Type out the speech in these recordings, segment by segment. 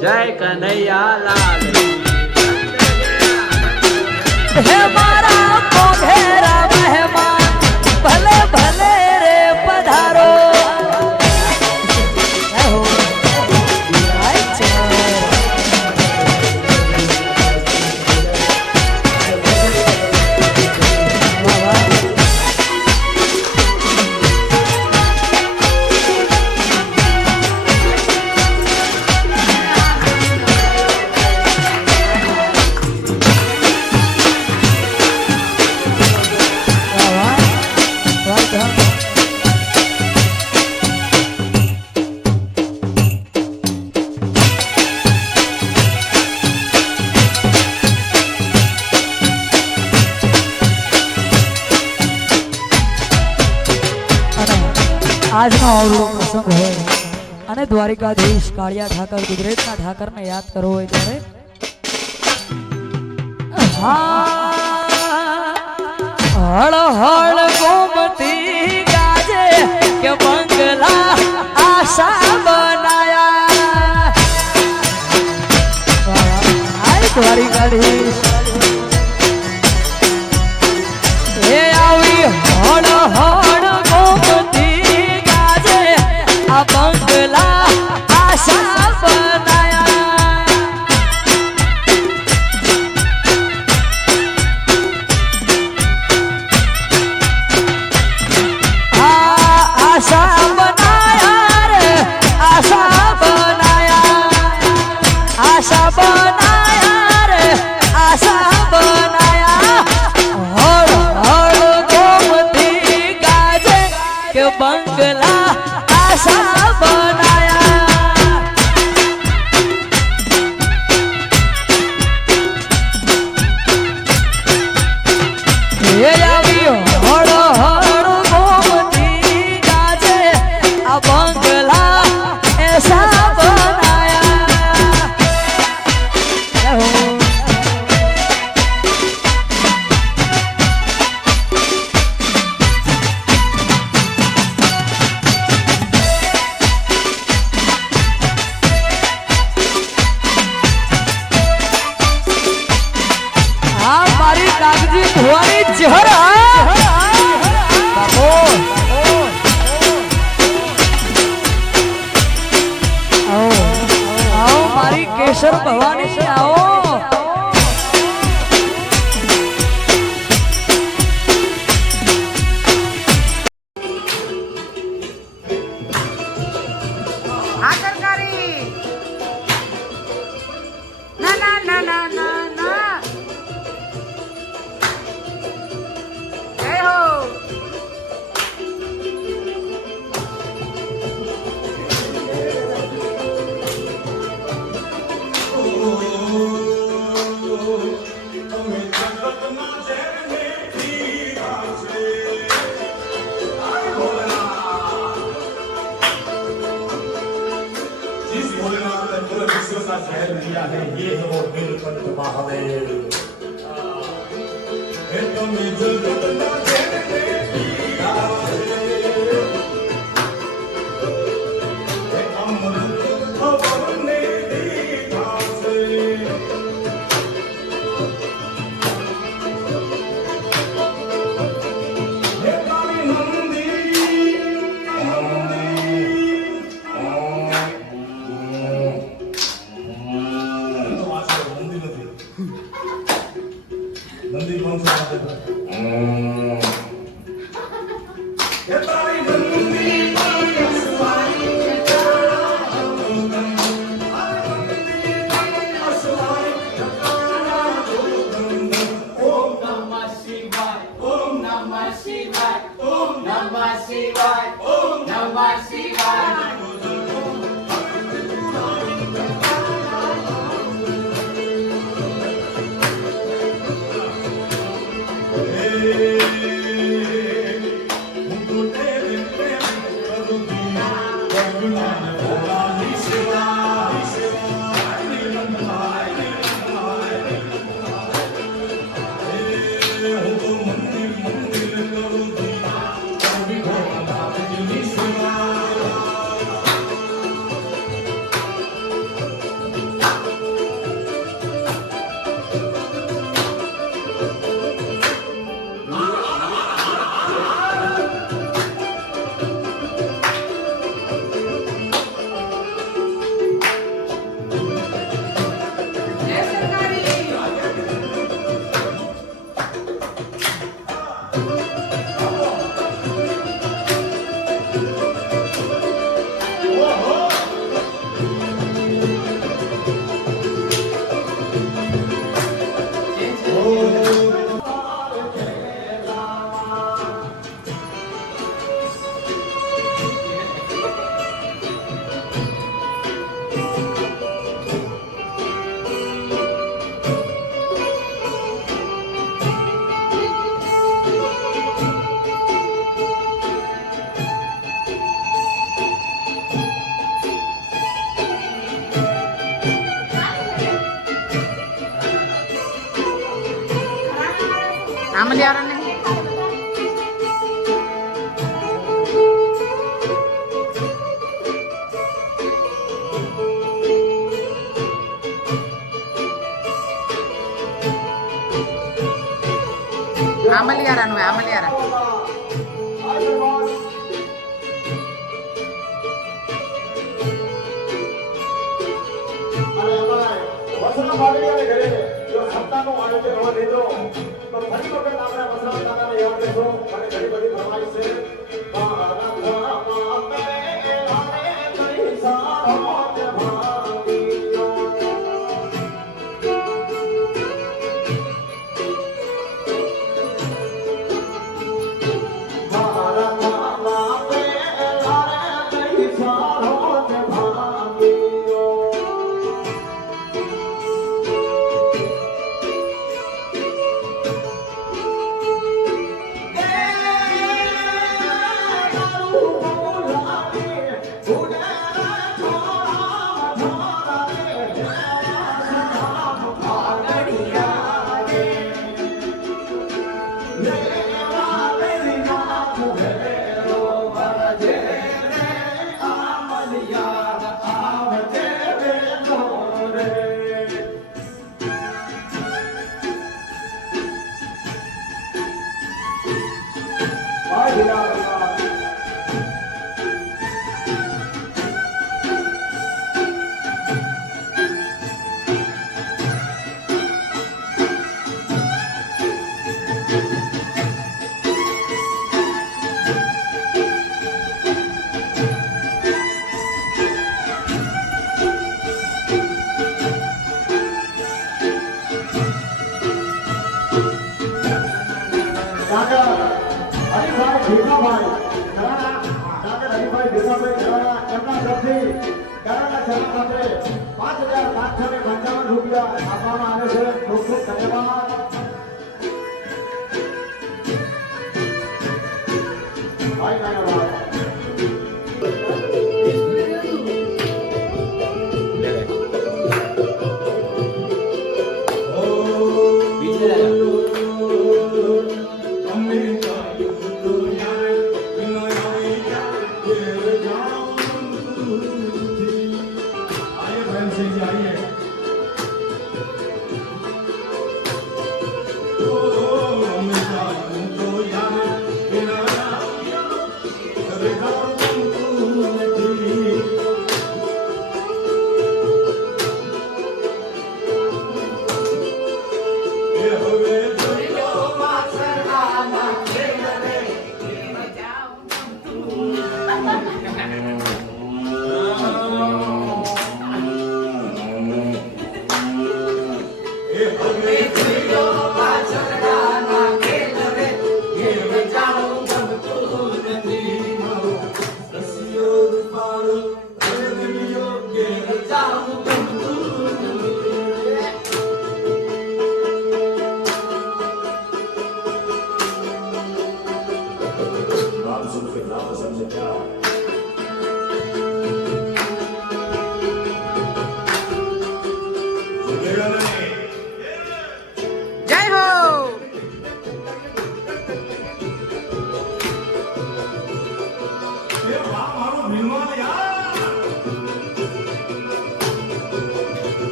જય કનૈયા લાલ હે મારા મોઢેરા મહેમાન ભલે ભલે રે પધારો આજનો અવળો પ્રસંગ હોય અને દ્વારિકાધીશ કાળિયા ઠાકર ગુજરાતના ઠાકરને યાદ કરવો હોય ત્યારે હળ હળ ગોમતી ગાજે કે બંગલા આશા બનાયા આય દ્વારિકાધીશ એ આવી હળ હળ ગોમતી ગાજે આ બંગલા આશા બનાયા આશા બનાયા રે આશા બનાયા આશા બનાયા રે આશા બનાયા હળ હળ ગોમતી ગાજે કે બંગલા આશા બનાયા એ આવ્યો હળ હળ ગોમતી ગાજે આ બંગલા એસા બનાયા આ મારી કાગજી ભુવાની જહર બાપો આવો મારી કેશર ભવાની આવો ના ના ના ના ના ના જય હો जिस भोलेनाथ ने पूरे विश्व का शहर दिया है ये है वो नीलकंठ महादेव हे तुम्हें जरूरत ना देने की हे अमृत खबर ने दीदा से हे काली नंदी नंदी कौन सा बात है ये तारी नंदी तारी असवारी ओम नमः शिवाय ओम नमः शिवाय ओम नमः शिवाय ओम नमः शिवाय આમલિયારો ને આમલિયારા નું આમલિયારા વસના માગણીયાને ઘરે જો સપ્તાહનું આયોજન હોવા દેજો તો ફરી વખત આપણે વસના દાદાને યાદ લેજો અને ઘણી બધી ફરમાઈશ છે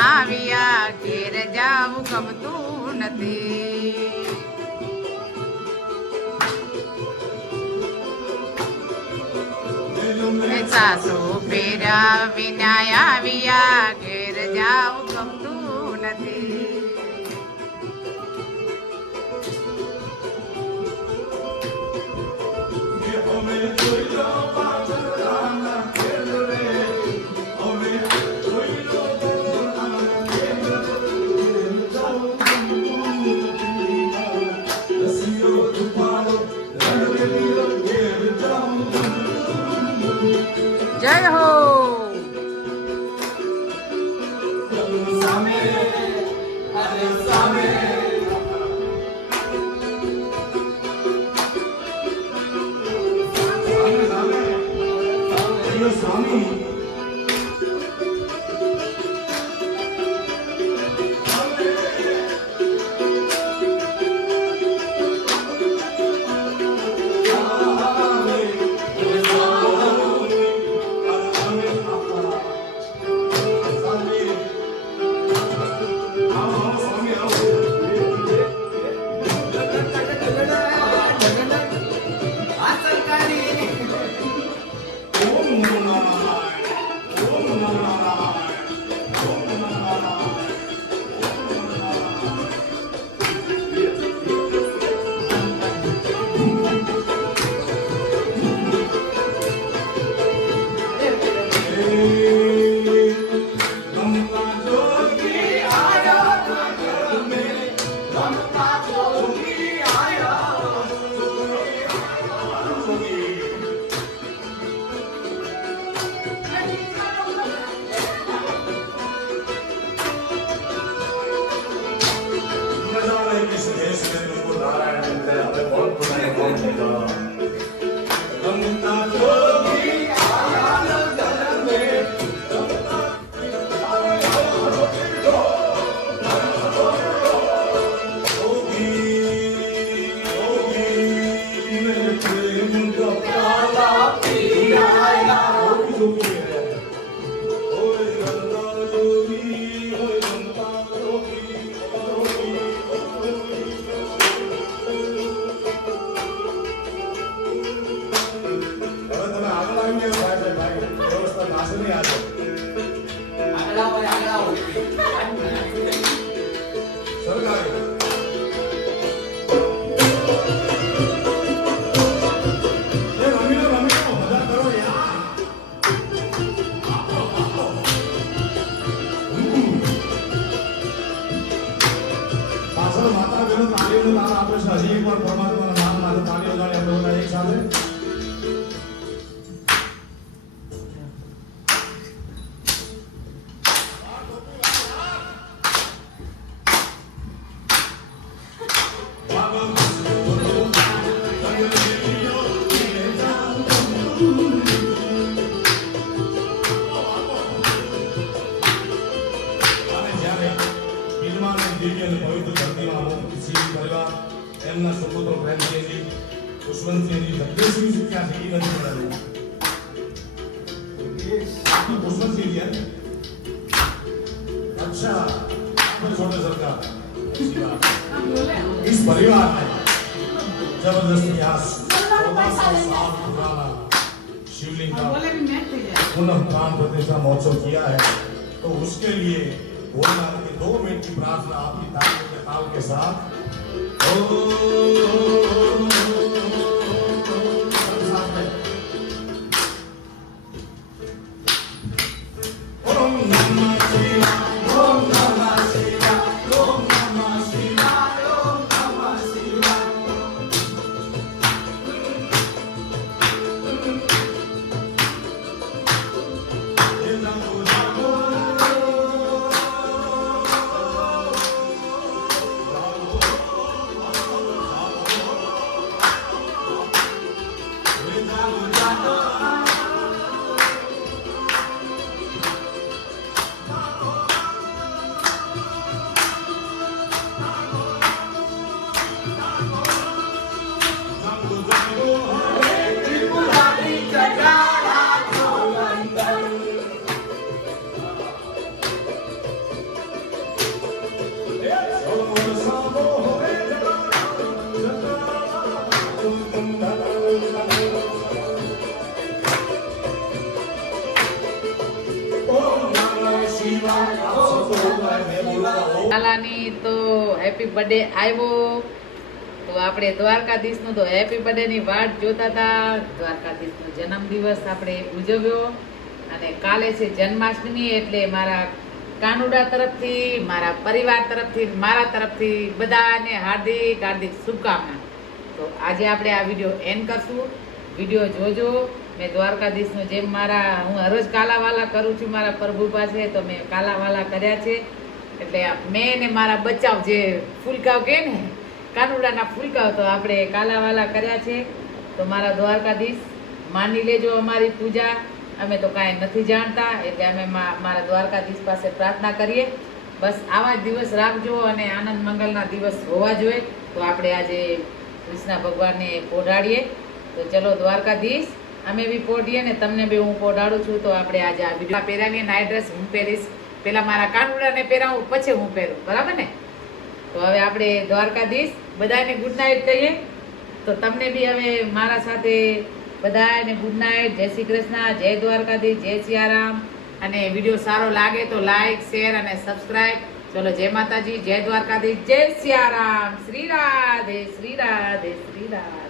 આવ્યા ઘેર જાવું ગમતું નથી સાસુ ફેરા વિના આવ્યા ઘેર જાવું ગમતું નથી જોઈ લો પાછળ રાના ખેલ રે હવે જોઈ देश में तुमको नारायण मिलते हैं हमें बहुत पुण्य कौन देगा रमता जोगी आनंद में માતા બહેનો તાળીઓનું નામ આપે છે હજી એક વાર પરમાત્માના નામ માટે તાળીઓ જાણે આપણે બધા એક સાથે એમના સુપુત્રો પ્રેમસિંહજી પુષ્પવંતસિંહજી જગદીશસિંહ શીખ્યા છે એ નથી મળેલું પુષ્પવંતસિંહજી अच्छा આપણે छोटे सरकार इस परिवार ने जबरदस्त इतिहास 1400 साल पुराना शिवलिंग का पुनः प्राण प्रतिष्ठा महोत्सव किया है तो उसके लिए भोलेनाथ की 2 मिनट की प्रार्थना आपकी ताल के ताल के साथ લાલાની તો હેપી બર્થડે આવ્યો તો આપણે દ્વારકાધીશનો તો હેપી બર્થડેની વાટ જોતા હતા. દ્વારકાધીશનો જન્મદિવસ આપણે ઉજવ્યો અને કાલે છે જન્માષ્ટમી એટલે મારા કાનુડા તરફથી, મારા પરિવાર તરફથી, મારા તરફથી બધાને હાર્દિક હાર્દિક શુભકામના. તો આજે આપણે આ વિડીયો એન્ડ કરશું. વિડીયો જોજો. મેં દ્વારકાધીશનો જેમ હું હરરોજ કાલાવાલા કરું છું મારા પ્રભુ પાસે, તો મેં કાલાવાલા કર્યા છે. એટલે મેં ને મારા બચાવ જે ફૂલકાવ કહે ને કાનુડાના ફૂલકાવ, તો આપણે કાલાવાલા કર્યા છે. તો મારા દ્વારકાધીશ માની લેજો અમારી પૂજા. અમે તો કાંઈ નથી જાણતા, એટલે અમે મારા દ્વારકાધીશ પાસે પ્રાર્થના કરીએ. બસ આવા જ દિવસ રાખજો અને આનંદ મંગલના દિવસ હોવા જોઈએ. તો આપણે આજે કૃષ્ણ ભગવાનને પોઢાડીએ. તો ચલો દ્વારકાધીશ, અમે બી પોઢીએ ને તમને બી હું પોઢાડું છું. તો આપણે આજે આ વિડીયો પહેરાવીએ. નાઇટ ડ્રેસ હું પહેરીશ, પેલા મારા કાનુડાને પહેરાવું પછી હું પહેરું, બરાબર ને? તો હવે આપણે દ્વારકાધીશ બધાને ગુડ નાઇટ કહીએ. તો તમને બી હવે મારા સાથે બધાને ગુડ નાઇટ. જય શ્રી કૃષ્ણ, જય દ્વારકાધીશ, જય સિયારામ. અને વિડીયો સારો લાગે તો લાઈક, શેર અને સબસ્ક્રાઈબ. ચલો, જય માતાજી, જય દ્વારકાધીશ, જય સિયારામ. શ્રી રાધે, શ્રી રાધે, શ્રી રાધે.